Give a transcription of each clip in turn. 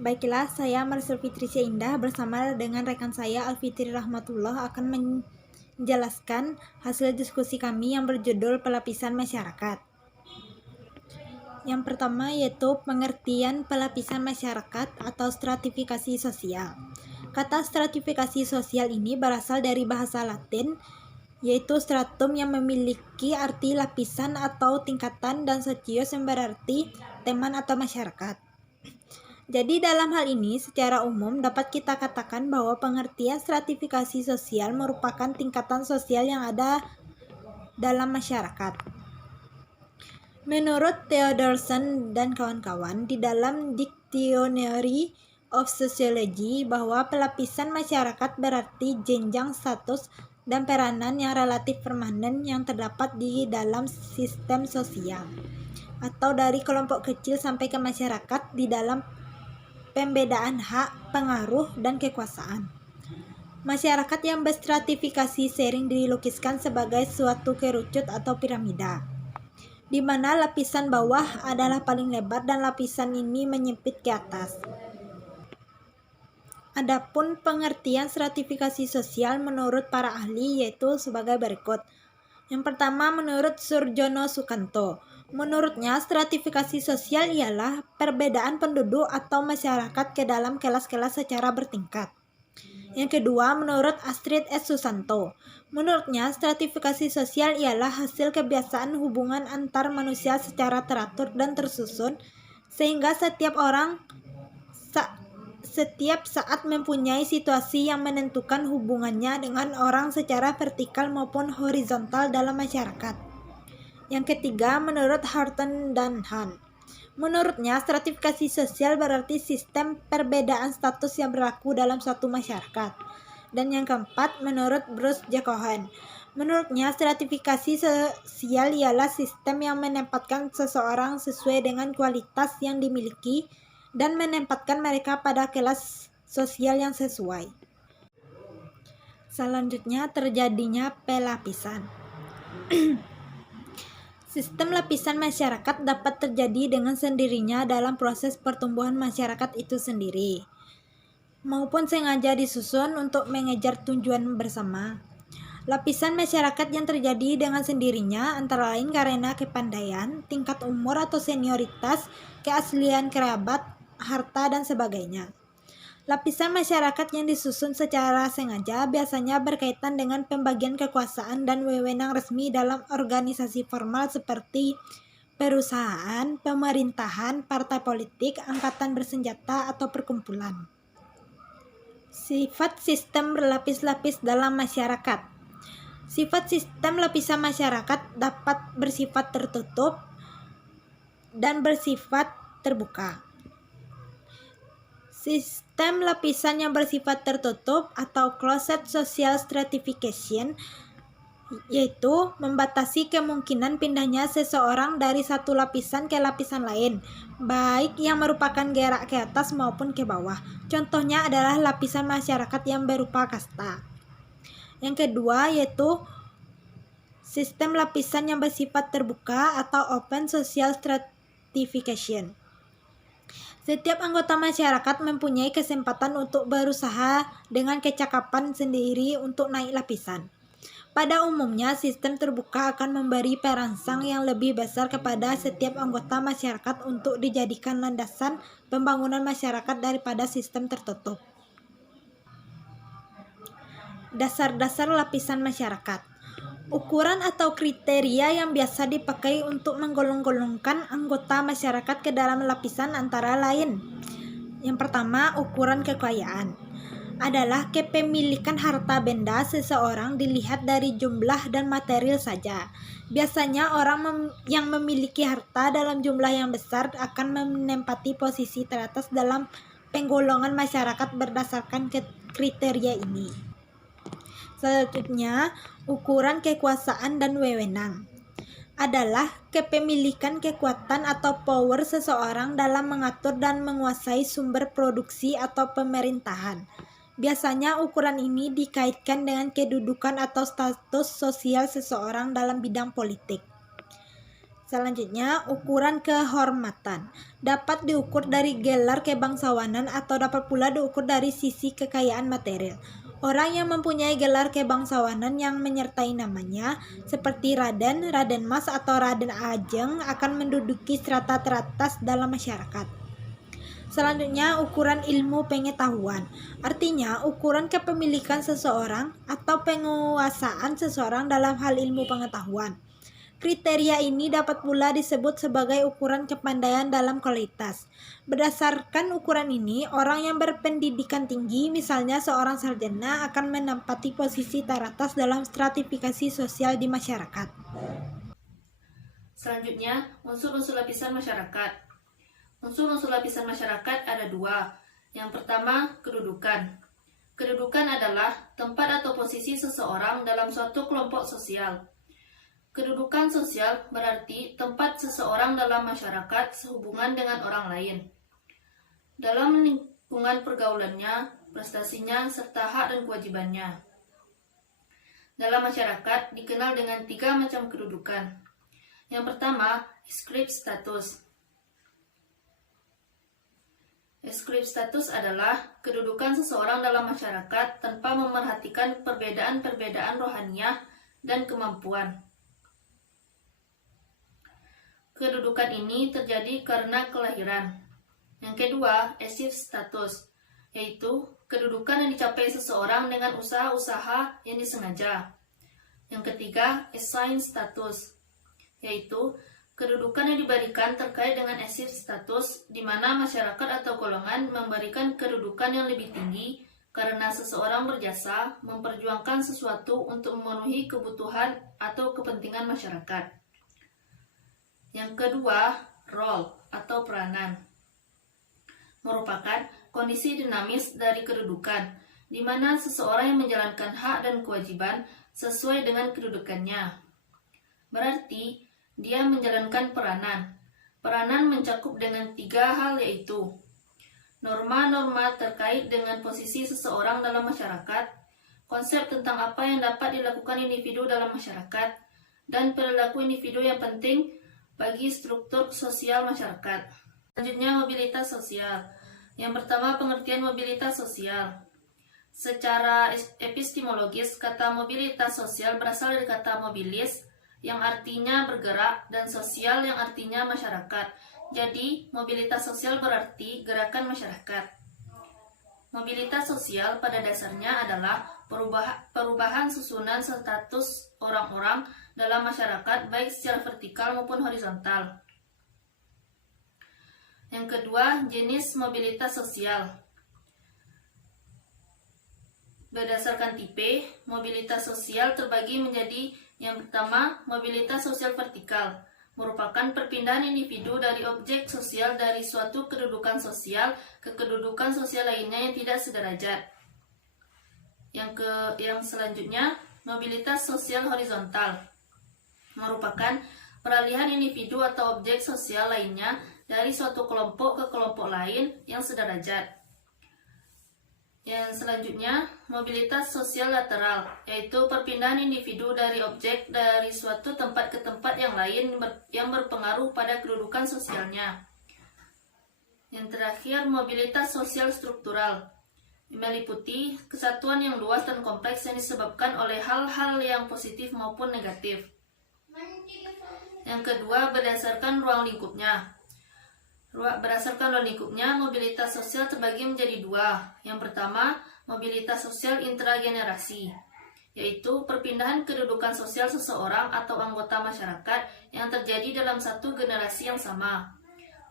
Baiklah, saya Marcel Fitri Indah bersama dengan rekan saya Alfitri Rahmatullah akan menjelaskan hasil diskusi kami yang berjudul Pelapisan Masyarakat. Yang pertama yaitu pengertian pelapisan masyarakat atau stratifikasi sosial. Kata stratifikasi sosial ini berasal dari bahasa Latin, yaitu stratum yang memiliki arti lapisan atau tingkatan dan socios yang berarti teman atau masyarakat. Jadi dalam hal ini secara umum dapat kita katakan bahwa pengertian stratifikasi sosial merupakan tingkatan sosial yang ada dalam masyarakat. Menurut Theodorson dan kawan-kawan di dalam Dictionary of Sociology bahwa pelapisan masyarakat berarti jenjang status dan peranan yang relatif permanen yang terdapat di dalam sistem sosial atau dari kelompok kecil sampai ke masyarakat di dalam pembedaan hak, pengaruh, dan kekuasaan. Masyarakat yang berstratifikasi sering dilukiskan sebagai suatu kerucut atau piramida, di mana lapisan bawah adalah paling lebar dan lapisan ini menyempit ke atas. Adapun pengertian stratifikasi sosial menurut para ahli yaitu sebagai berikut. Yang pertama menurut Surjono Sukanto. Menurutnya, stratifikasi sosial ialah perbedaan penduduk atau masyarakat ke dalam kelas-kelas secara bertingkat. Yang kedua, menurut Astrid S. Susanto. Menurutnya, stratifikasi sosial ialah hasil kebiasaan hubungan antar manusia secara teratur dan tersusun, sehingga setiap saat mempunyai situasi yang menentukan hubungannya dengan orang secara vertikal maupun horizontal dalam masyarakat. Yang ketiga, menurut Horton dan Han. Menurutnya, stratifikasi sosial berarti sistem perbedaan status yang berlaku dalam suatu masyarakat. Dan yang keempat, menurut Bruce Jacohen. Menurutnya, stratifikasi sosial ialah sistem yang menempatkan seseorang sesuai dengan kualitas yang dimiliki dan menempatkan mereka pada kelas sosial yang sesuai. Selanjutnya, terjadinya pelapisan. Sistem lapisan masyarakat dapat terjadi dengan sendirinya dalam proses pertumbuhan masyarakat itu sendiri, maupun sengaja disusun untuk mengejar tujuan bersama. Lapisan masyarakat yang terjadi dengan sendirinya antara lain karena kepandaian, tingkat umur atau senioritas, keaslian kerabat, harta, dan sebagainya. Lapisan masyarakat yang disusun secara sengaja biasanya berkaitan dengan pembagian kekuasaan dan wewenang resmi dalam organisasi formal seperti perusahaan, pemerintahan, partai politik, angkatan bersenjata, atau perkumpulan. Sifat sistem berlapis-lapis dalam masyarakat. Sifat sistem lapisan masyarakat dapat bersifat tertutup dan bersifat terbuka. Sistem lapisan yang bersifat tertutup atau closed social stratification yaitu membatasi kemungkinan pindahnya seseorang dari satu lapisan ke lapisan lain, baik yang merupakan gerak ke atas maupun ke bawah. Contohnya adalah lapisan masyarakat yang berupa kasta. Yang kedua yaitu sistem lapisan yang bersifat terbuka atau open social stratification. Setiap anggota masyarakat mempunyai kesempatan untuk berusaha dengan kecakapan sendiri untuk naik lapisan. Pada umumnya, sistem terbuka akan memberi perangsang yang lebih besar kepada setiap anggota masyarakat untuk dijadikan landasan pembangunan masyarakat daripada sistem tertutup. Dasar-dasar lapisan masyarakat. Ukuran atau kriteria yang biasa dipakai untuk menggolong-golongkan anggota masyarakat ke dalam lapisan antara lain. Yang pertama, ukuran kekayaan adalah kepemilikan harta benda seseorang dilihat dari jumlah dan material saja. Biasanya orang yang memiliki harta dalam jumlah yang besar akan menempati posisi teratas dalam penggolongan masyarakat berdasarkan kriteria ini. Selanjutnya, ukuran kekuasaan dan wewenang adalah kepemilikan kekuatan atau power seseorang dalam mengatur dan menguasai sumber produksi atau pemerintahan. Biasanya ukuran ini dikaitkan dengan kedudukan atau status sosial seseorang dalam bidang politik. Selanjutnya, ukuran kehormatan dapat diukur dari gelar kebangsawanan atau dapat pula diukur dari sisi kekayaan material. Orang yang mempunyai gelar kebangsawanan yang menyertai namanya, seperti Raden, Raden Mas, atau Raden Ajeng, akan menduduki strata teratas dalam masyarakat. Selanjutnya, ukuran ilmu pengetahuan. Artinya, ukuran kepemilikan seseorang atau penguasaan seseorang dalam hal ilmu pengetahuan. Kriteria ini dapat pula disebut sebagai ukuran kepandaian dalam kualitas. Berdasarkan ukuran ini, orang yang berpendidikan tinggi, misalnya seorang sarjana, akan menempati posisi teratas dalam stratifikasi sosial di masyarakat. Selanjutnya, unsur-unsur lapisan masyarakat. Unsur-unsur lapisan masyarakat ada dua. Yang pertama, kedudukan. Kedudukan adalah tempat atau posisi seseorang dalam suatu kelompok sosial. Kedudukan sosial berarti tempat seseorang dalam masyarakat sehubungan dengan orang lain. Dalam lingkungan pergaulannya, prestasinya, serta hak dan kewajibannya. Dalam masyarakat dikenal dengan 3 macam kedudukan. Yang pertama, ascript status. Ascript status adalah kedudukan seseorang dalam masyarakat tanpa memerhatikan perbedaan-perbedaan rohaniah dan kemampuan. Kedudukan ini terjadi karena kelahiran. Yang kedua, active status, yaitu kedudukan yang dicapai seseorang dengan usaha-usaha yang disengaja. Yang ketiga, assigned status, yaitu kedudukan yang diberikan terkait dengan active status, di mana masyarakat atau golongan memberikan kedudukan yang lebih tinggi karena seseorang berjasa memperjuangkan sesuatu untuk memenuhi kebutuhan atau kepentingan masyarakat. Yang kedua, role atau peranan, merupakan kondisi dinamis dari kedudukan, di mana seseorang yang menjalankan hak dan kewajiban sesuai dengan kedudukannya. Berarti, dia menjalankan peranan. Peranan mencakup dengan 3 hal, yaitu norma-norma terkait dengan posisi seseorang dalam masyarakat, konsep tentang apa yang dapat dilakukan individu dalam masyarakat, dan perilaku individu yang penting bagi struktur sosial masyarakat. Selanjutnya, mobilitas sosial. Yang pertama, pengertian mobilitas sosial. Secara epistemologis, kata mobilitas sosial berasal dari kata mobilis, yang artinya bergerak, dan sosial yang artinya masyarakat. Jadi, mobilitas sosial berarti gerakan masyarakat. Mobilitas sosial pada dasarnya adalah perubahan susunan status orang-orang dalam masyarakat baik secara vertikal maupun horizontal. Yang kedua, jenis mobilitas sosial. Berdasarkan tipe, mobilitas sosial terbagi menjadi yang pertama, mobilitas sosial vertikal, merupakan perpindahan individu dari objek sosial dari suatu kedudukan sosial ke kedudukan sosial lainnya yang tidak sederajat. Yang selanjutnya, mobilitas sosial horizontal, merupakan peralihan individu atau objek sosial lainnya dari suatu kelompok ke kelompok lain yang sederajat. Yang selanjutnya, mobilitas sosial lateral, yaitu perpindahan individu dari objek dari suatu tempat ke tempat yang lain yang berpengaruh pada kedudukan sosialnya. Yang terakhir, mobilitas sosial struktural, meliputi kesatuan yang luas dan kompleks yang disebabkan oleh hal-hal yang positif maupun negatif. Yang kedua, berdasarkan ruang lingkupnya. Berdasarkan ruang lingkupnya, mobilitas sosial terbagi menjadi 2. Yang pertama, mobilitas sosial intragenerasi, yaitu perpindahan kedudukan sosial seseorang atau anggota masyarakat yang terjadi dalam satu generasi yang sama.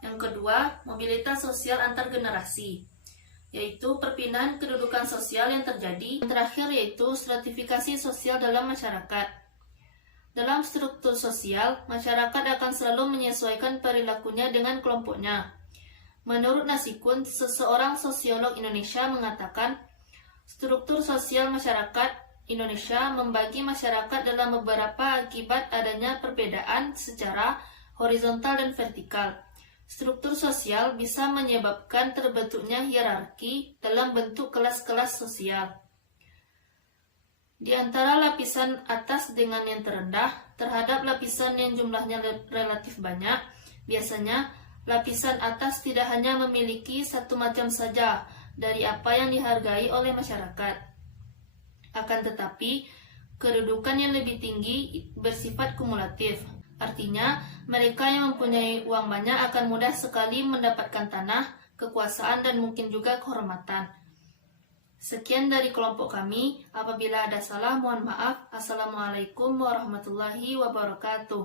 Yang kedua, mobilitas sosial antar generasi, yaitu perpindahan kedudukan sosial yang terjadi. Terakhir yaitu stratifikasi sosial dalam masyarakat. Dalam struktur sosial, masyarakat akan selalu menyesuaikan perilakunya dengan kelompoknya. Menurut Nasikun, seseorang sosiolog Indonesia mengatakan, struktur sosial masyarakat Indonesia membagi masyarakat dalam beberapa akibat adanya perbedaan secara horizontal dan vertikal. Struktur sosial bisa menyebabkan terbentuknya hierarki dalam bentuk kelas-kelas sosial. Di antara lapisan atas dengan yang terendah, terhadap lapisan yang jumlahnya relatif banyak, biasanya lapisan atas tidak hanya memiliki satu macam saja dari apa yang dihargai oleh masyarakat. Akan tetapi, kedudukan yang lebih tinggi bersifat kumulatif. Artinya, mereka yang mempunyai uang banyak akan mudah sekali mendapatkan tanah, kekuasaan, dan mungkin juga kehormatan. Sekian dari kelompok kami. Apabila ada salah, mohon maaf. Assalamualaikum warahmatullahi wabarakatuh.